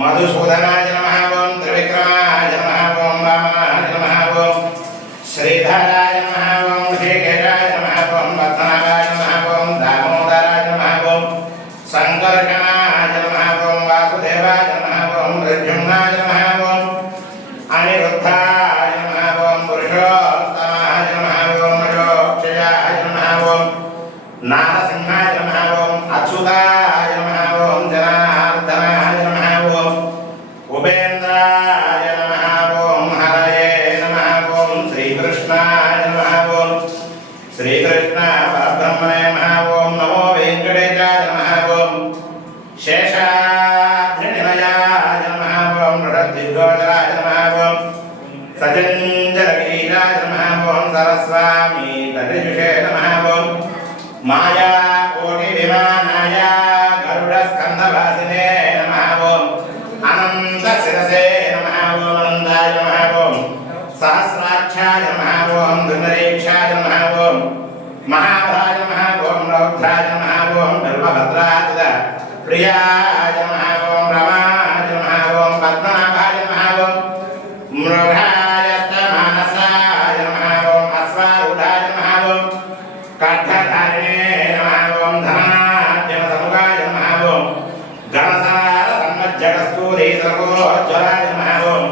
मधुसूदनाय नमः ओं त्रिविक्रमाय नमः ओं वामनाय नमः ओं श्रीधराय नमः ओं श्रीकेशाय नमः ओं पद्मनाभाय नमः ओं दामोदराय नमः ओं संकर्षणाय नमः ओं वासुदेवाय नमः ओं प्रद्युम्नाय नमः ओं अनिरुद्धाय नमः ओं पुरुषोत्तमाय नमः ओं अक्षयाय नमः ओं नारसिंहाय नमः ओं अच्युताय नमः ओं जनार्दनाय नमः ओं उपेन्द्राय नमः ओं हरये नमः ओं श्रीकृष्णाय नमः ओं श्रीकृष्ण परब्रह्मणे नमः ओं नमो वेंकटेशाय नमः ओं शेषाद्रिनिलयाय नमः ओं ऋषद्विघोषराय नमः ओं सजञ्जलगिरीशाय नमः ओं सरस्वामी तटिजुषे नमः ओं माया कोटिविमानाय गरुडस्कन्धवासिने नमः ओं अनन्तशिरसे नमः ओं अनन्ताय नमः ओं सहस्राक्षाय नमः ओं दुर्नरेक्षाय नमः ओं महाभराय नमः ओं रौद्राय नमः ओं बिल्वभद्राय प्रियाय नमः ओं रमाय नमः ओं पद्मनाभाय नमः ओं मृगायस्तमानसाय नमः ओं अश्वारूढाय नमः ओं कण्ठधारिणे नमः ओं धनाद्यमसमुखाय नमः ओं गणसारसन्मज्जगस्तूरीतरकोज्ज्वलाय नमः ओं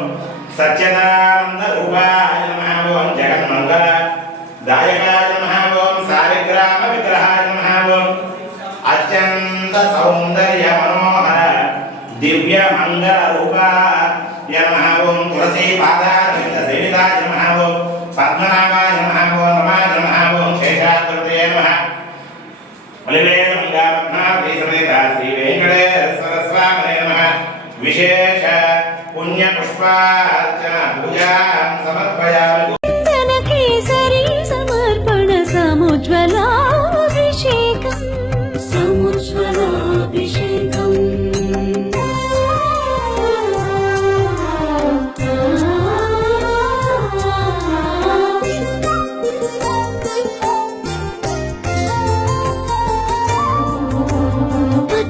सच्चिदानन्दरूपाय नमः ओं जगन्मङ्गलदायकाय नमः ओं सालिग्रामविग्रहाय नमः ओं अत्यन्तसौन्दर्यमनोहर दिव्यमङ्गलरूपाय नमः ओं तुलसीपादारविन्दसेविताय नमः ओं पद्मनाभाय नमः ओं रमाय नमः ओं शेषाद्रिये नमः बलिवेगमङ्गापद्मावतीसमेता श्रीवेङ्कटेश्वरस्वामिने नमः विशेष पुण्यपुष्पार्चन पूजां समर्पयामि। केसरी समर्पण समुज्ज्वलाभिषेकं समुज्ज्वलाभिषेकम्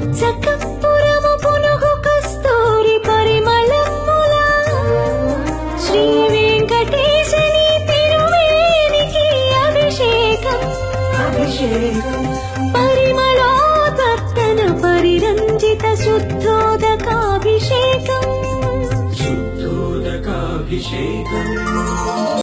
పచ్చకర్పూరము పునుగు కస్తూరి పరిమళముల శ్రీ వెంకటేశని తిరువేనికి అభిషేకం పరిమళోదర్తన పరిరంజిత శుద్ధోదకాభిషేకం శుద్ధోదకాభిషేకం